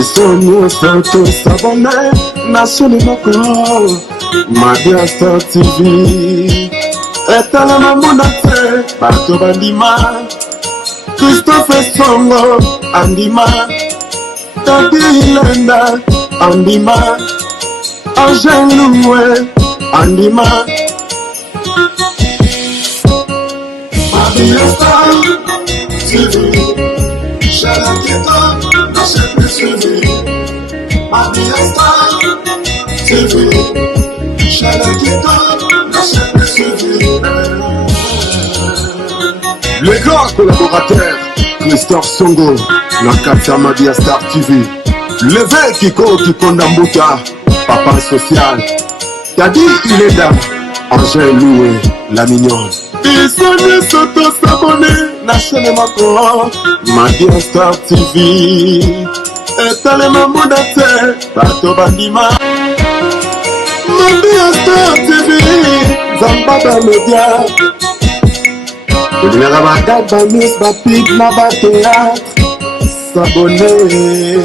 Bisogno stato s'abbonare Nascere moko Madia Star TV Etala mamunate Bato bandima Christophe Songo Andima Tadi Lenda Andima Angel Loué Andima Madia Star TV Chalaketa Nascere TV Madia Star TV Chalaketa Nascere TV. Le grand collaborateur Christophe Songo Nakata Madia Star TV. Le Kiko Kikondambuta Papa Social Tadi Ileda Angel Loué La Mignonne. Bisogno sotto s'abonner Nascere moko Madia Star TV Etale mamudate Bato bandima Madia Star TV Zambada Media Olinga bagaba mis bapig na bateat S'abonner.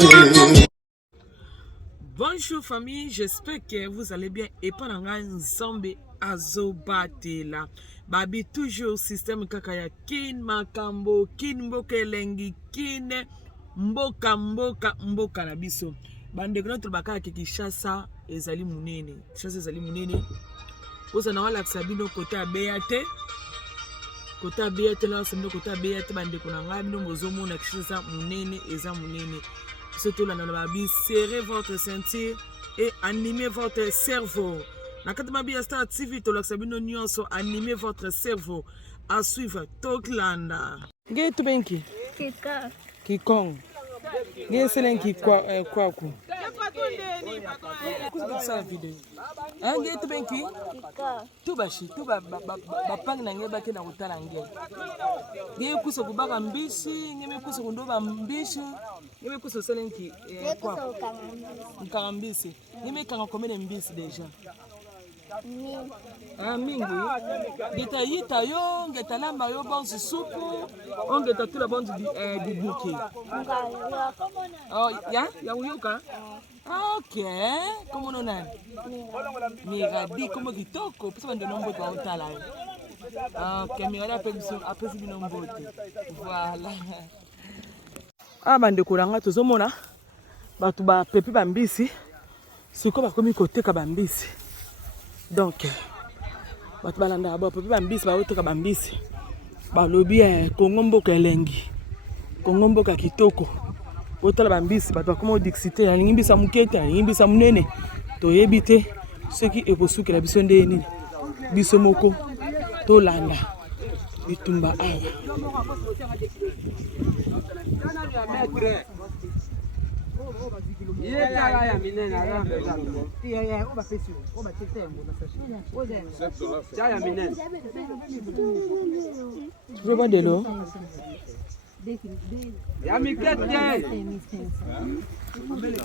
Bonjour famille, j'espère que vous allez bien et pendant Nzambe azobatela. Babi toujours système kakaya kin makambo kin mboka elengi kin mboka na biso. Bande notre bakaya Kinshasa ezali munene. Kinshasa ezali munene. Poza na wala sabino kota beate. Kota beate na sabino kota beate bande kuna ngabino mozomo na Kinshasa munene eza munene. Surtout la babi, serrez votre ceinture et animez votre cerveau. Nakatama Madia Star TV, to l'axabino nyonso, animez votre cerveau à suivre Toklanda. Nge tubenki? Kika. Kikong. Nge selenki kwaku. Kusa video. Nge tubenki? Kika. Tubashi, tuba bapang na nge bake na utala nge. Nge kusa kubaka mbishi, nge kusa kundoba mbishi. Nime kuso selenki kwa mkarambisi. Nime kanga komene mbisi deja. Mingi. Geta yita yo, geta lamba yo bonzi supu, on geta tula bonzi di buki. Oh, ya uyuka? Okay. Komo no nani? Mira di komo kitoko, pesa bande nombo kwa utala. Okay, mira apesi binombo. Voilà. Bande kuranga tozomona batu ba pepi bambisi siko bakomi koteka bambisi donc batu balanda ba pepi bambisi ba oteka bambisi balobi Kongo mboka elengi Kongo mboka kitoko otala bambisi batu bakomo dixité ya ngimbisa muketa ngimbisa munene toyebi te soki ekosukela biso nde nini biso moko tolanda bitumba awa. Tu veux pas de l'eau?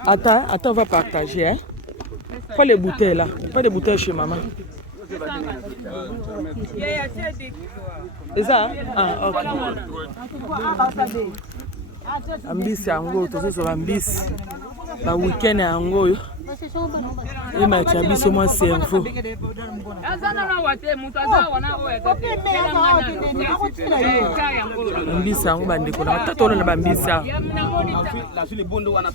Attends, on va partager. Hein? Pas les bouteilles là. Pas des bouteilles chez maman. C'est ça? Ah, ok. Ambisi yango tozo ambisi ba weekend yango yo e ma chabiso mo cerveau ambisi yango bande ko na tata ona bambisi la sur les bondo wana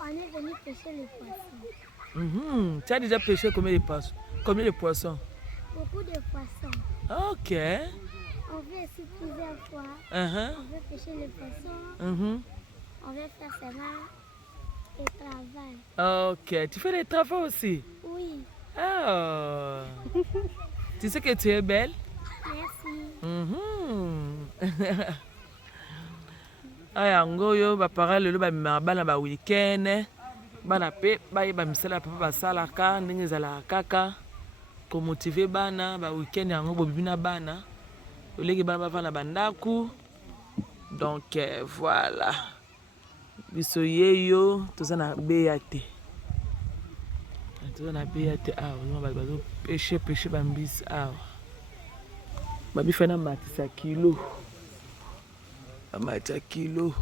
On est venu pêcher les poissons. Tu as déjà pêché combien de poissons? Combien de poissons? Beaucoup de poissons. Ok. On veut ici plusieurs fois. On veut pêcher les poissons. On veut faire seulement et travail. Ok. Tu fais des travaux aussi? Oui. Oh. Tu sais que tu es belle? Merci. Aya ngoyo ba parole lo ba bana ba weekend bana pe ba yeba misala papa basalaka ndenge ezala kaka ko motiver bana ba weekend yango bobina bana oleki bana bavana bandaku donc voilà biso yeyo tozana beya te toza na beyate awa ozoma bato bazopeshe bambisi awa babifa na matisa kilo amatisa kilo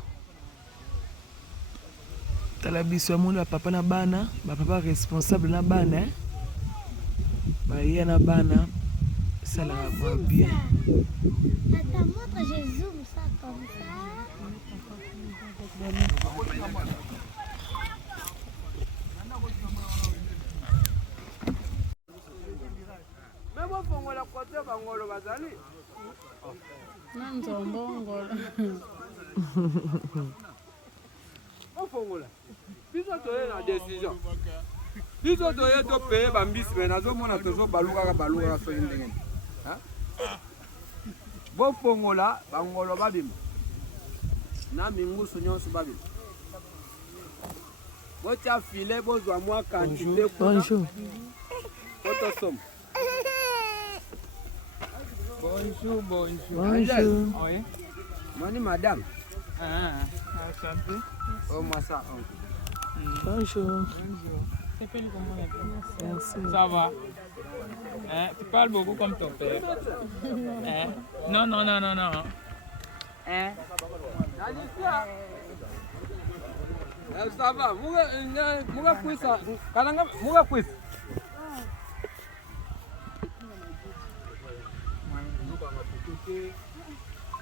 tala biso amoni bapapa na bana bapapa responsable na bana baya na bana salaka mwa bien. Attends, montre, je zoome ça comme ça. Biso toye na décision. Biso toye to paye bambisi mais nazomona tozo baluka so ndenge. Hein? Bo fongola bangolo babima. Na mingusu nyonso babima. Bo tia filet bo zwa mwa quantité. Bonjour. Photo somme. Bonjour. Bonjour. Oui. Mani madame. Enchanté. Oh moi ça. Bonjour. T'appelles comment la personne? Merci. Ça va? Hein? Tu parles beaucoup comme ton père. Hein? Non. Hein? Ça va. Muga kwisa. Kananga muga kwisa.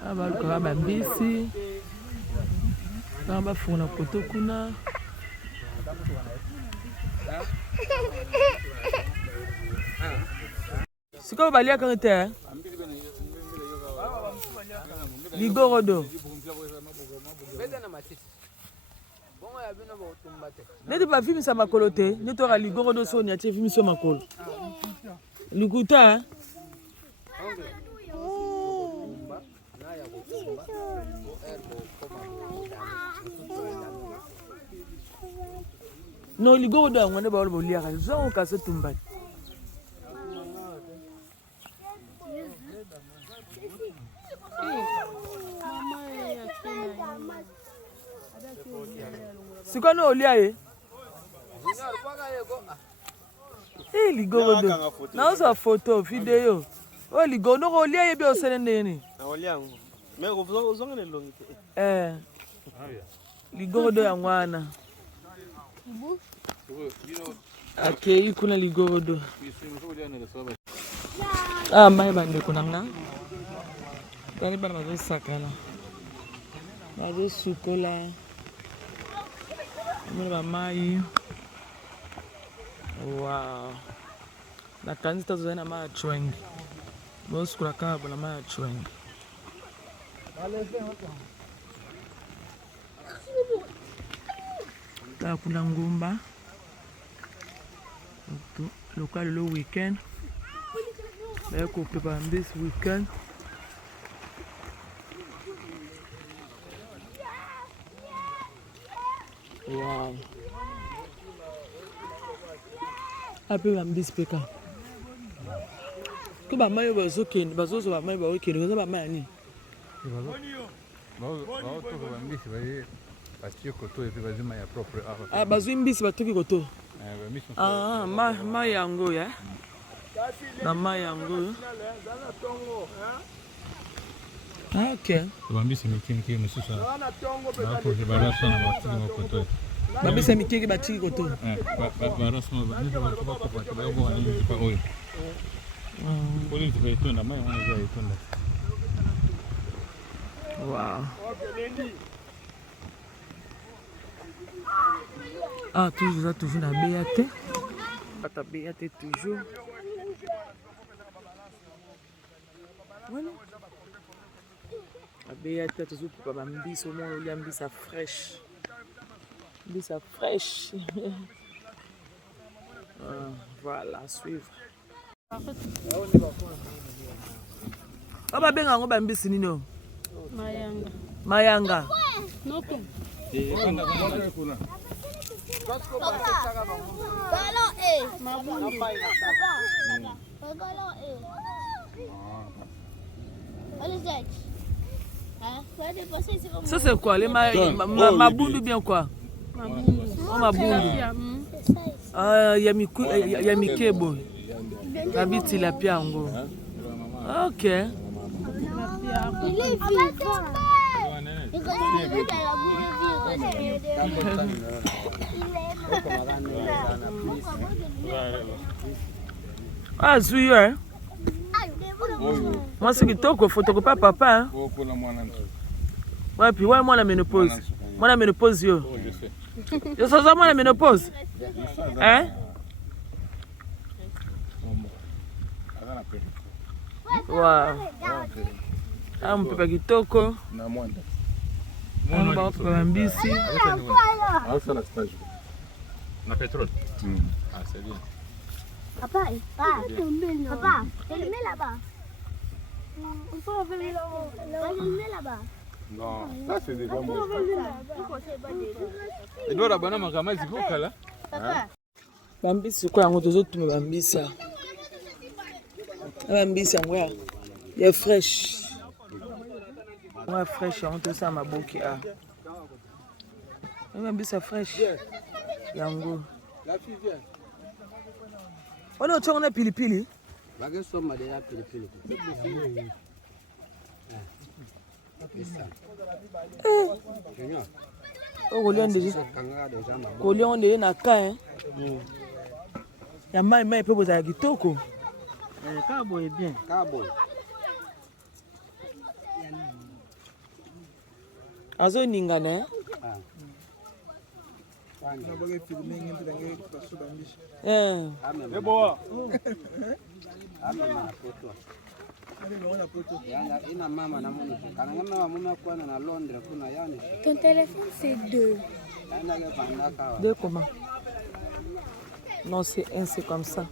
Abaluka bambisi na bafuna koto kuna sikoyo baliaka te ligorodo neti bafimisa makolo te neti oka ligorodo soni atie fimiso makolo likuta no ligorodo yango nde baolo boliaka zongo kase tumbati sikoni olia ye ligorodo naosa foto video oyo ligorodo noko olia ye bia osene ndeni ligorodo yango wana akei kuna ligorodo mai bandeko na nga tali bana bazosakana bazosukola amona bamai wow nakanisi ta tozali na mai ya chwengi bosukola kaka bona mai ya chwengi kaka kuna ngumba lokal lo weekend baye kopepa mbisi weekend wow ape bambisi peka ko bamai oyo bazokende bazozwa bamai baokende baza bamai ya nini baotoka bambisi batie koto epe bazima ya propre bazwi mbisi batoki koto mai yango ya na mai yango ok bambisi mikingi mosusu baraso na batiki mokoto bambisi ya mikingi batiki koto baraso bakopa bayoboka nini pa oyo oli ntipa etonda mai yango eza etonda wow toujours eza toujours na BAT ata BAT toujours voilà BAT tozopepa bambisi omona olia mbisa fraîche voilà à suivre oyo babenga yango bambisi nini o mayanga ça c'est quoi les mabundu bien quoi mabundu Ah, ya mikebo. Habiti la piango. Ok. Il est vivant. Ah, zui, hein? Moi, c'est que toi, il faut que papa, hein? Ouais, puis ouais, moi, la ménopause. Moi, la ménopause, yo. Je sais moi, la ménopause. Hein? Wow. Ah, on peut pas quitter, quoi. On va faire un bici. Na pétrole. Ah, c'est bien. Papa, elle met là-bas. On peut enlever là-bas. Elle met là-bas. Non, ça c'est déjà bon. Et donc, la banane, ma gamme, c'est beaucoup là. Bambisi quoi, on doit tout bambisi. Bambisi, ouais. Il est fraîche. Ouais, fraîche, on doit ça ma bouki. Bambisi fraîche. Yango. La fille vient. On a on a pilipili. Bagay soma de la pilipili. Oh, Golion déjà. Golion est na ka. Ya mai pe boza kitoko. Kabo est bien. Kabo. Azo ningana hein? C'est bon. Ton téléphone, c'est 2. Deux comment? Non, c'est un, c'est comme ça.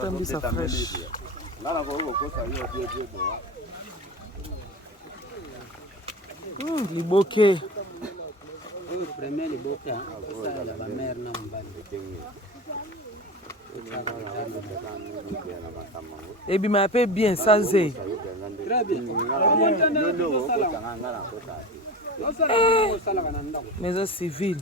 Tambi ça fraîche. Liboke. Premier liboke, ça la mère na mbali. Et bien m'appelle bien ça c'est. Très bien. Maison civile.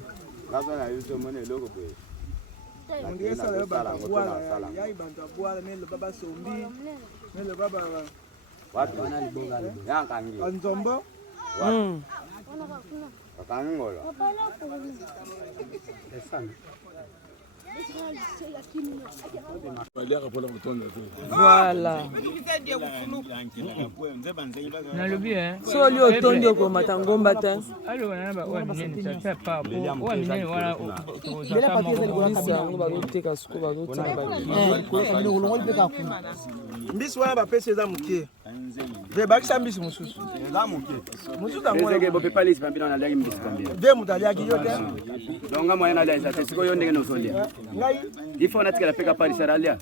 Voilà. Na le bien. So li otondi ko matangomba ta. Alors on a ba on ne ça pas pour on ne voilà Bela papier za likona kabisa ngo ba roteka suko ba rotina ba. Mbisi wana bapesi eza mokie ve bakisa mbisi mosusu eza mokie mosusu Ezeke bo pepa lisi pambina na lagi mbisi pambina. ve moto aliaki yo te Donga moya na lisa te siko yo ndenge no solia. ngai Ifo na tikala peka pali saralia.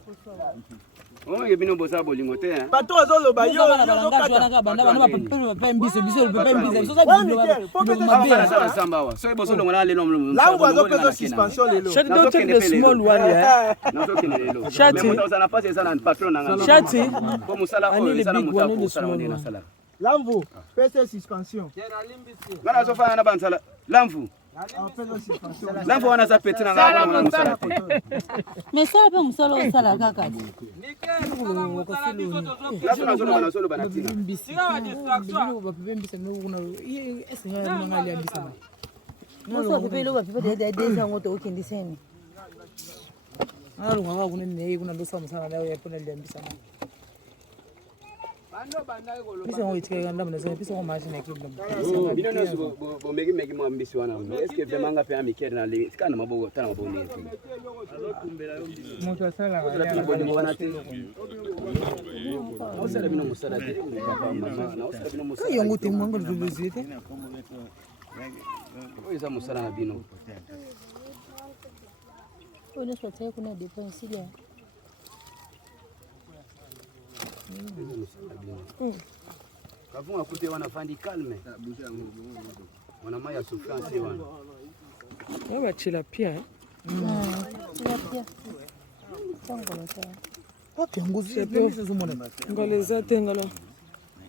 Oh yebino bosa bolingo te hein. bato azoloba yo ozokata banda bana ba mbiso biso pe mbiso so sa Bana samba wa. So boso longo na lelo mlo. langu azopesa suspension lelo Shati don't take the small one yeah. Na so kene lelo. Shati. Mais moto sana passe sana patron na ngalo. Shati. Ko musala I ko need a sana big muta one, ko the sala small na one. sala. lamvu pesa suspension Ngana so fa na bansala. Lamfu. apesa suspension Lamfu wana sa petina ngalo na musala. Mais ça peut musalo sala kaka. Laso na solo banatina. Muso pepe lo pepe de sango to kindiseni. Alo ngaka kunene kuna ndo samusana nayo yapona liambisana. Bisa ngo ichika nganda mna zena bisa ngo machine yakini. Bino no bo megi mo ambisi wana. Est-ce que vraiment nga pe amikere na le sikana mabogo tana mabogo ni. moto sala La bolingo wana te. Osala bino musala te. Papa mama na osala bino musala. Yongo te mwango luluzite. Oza musala na bino. Ole sote kuna dépense ile. Kavunga kute wana fandi calme. Wana maya souffrance wana. On va chiller pia. Tango na sawa. Okay, ngozi ngoleza te ngala.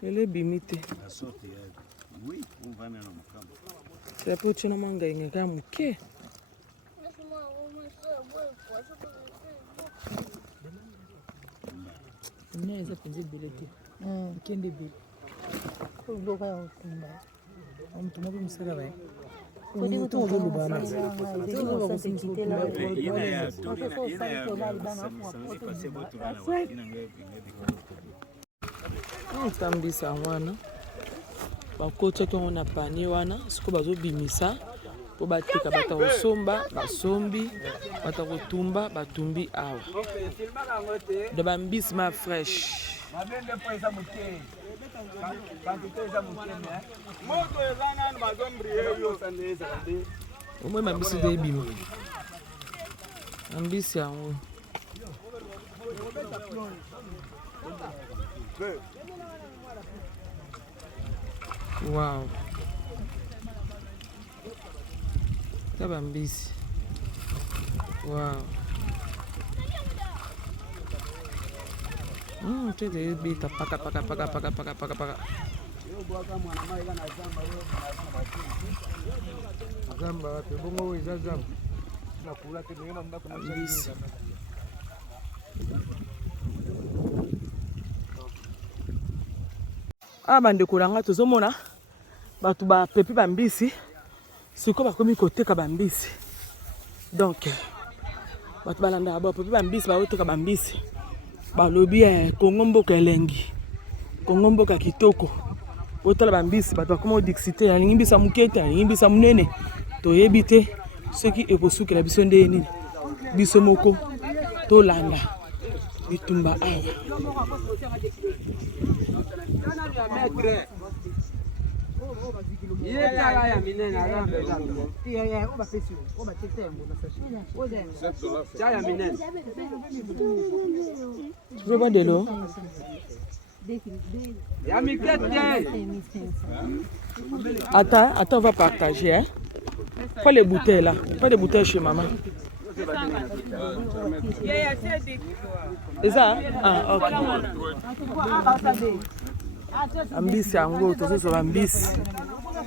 Elle est bimité. Oui, on va mettre en camp. C'est pour tu n'as pas gagné quand même. Ok. Non, ça fait des billets. Qui des billets? Pour le cas où on tombe comme ça là. Faut dire que on veut le bana. Tambisa wana bakotya to na pani wana siko bazobimisa po bateka bata kosomba basombi bata kotumba batumbi awa de bambisi ma fresh omwe mambisi de bima ambisi yango wow. Kabambisi. Wow. Tu te bita paka. Zamba, pe bongo weza zamba. Na kula te ngena mbako na Ambisi. Bandeko na nga tozomona bato bapepi bambisi siko bakomi koteka bambisi donc bato balanda bapepi bambisi baoteka bambisi balobi Kongo mboka elengi Kongo mboka kitoko otala bambisi bato bakomi odixite alingi mbisa mokete alingi mbisa monene toyebi te soki ekosukela biso nde nini biso moko tolanda bitumba awa. Je vois de l'eau. Attends, on va partager. Hein? Pas les bouteilles là. Pas les bouteilles chez maman. C'est ça? Ah, ok. Ambisi yango tozo ambisi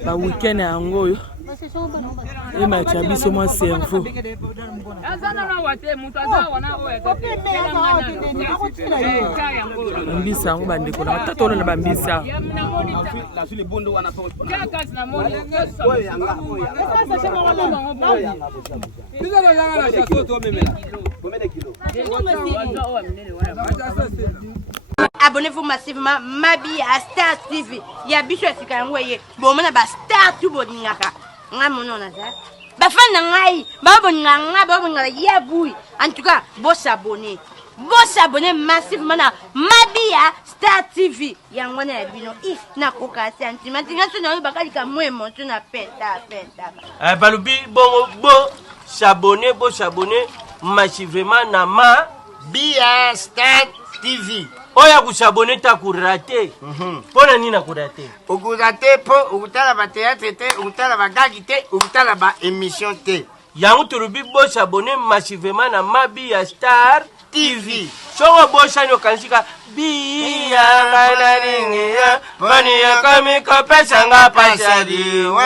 ba weekend yango yo e ma chabiso mo servo ambisi yango bandeko na tata na bambisi Abonnez-vous massivement Mabi à Star TV. Il y a bicho sika yangoye. Bon mona ba Star tout boningaka. Nga mono na za. Ba fan na ngai, ba boninganga, ba boningala yabui. En tout cas, bo s'abonner. Bo s'abonner massivement na Mabi à Star TV. Yangona ya bino if na koka sentiment. Ngaso na bakali ka mwemo tu na peta. Balubi bo s'abonner massivement na Mabi à Star TV. Oya kusabone ta kurate. Pona nina kurate. Ukurate po ukutala ba théâtre te, ukutala ba gagi te, ukutala ba émission te. Yangu turubi bo s'abonner massivement na Mabi à Star TV. Songo bo shanyo kansika bi ya ngana ringi ya. Bani ya kami ko pesa nga pasadi. Wa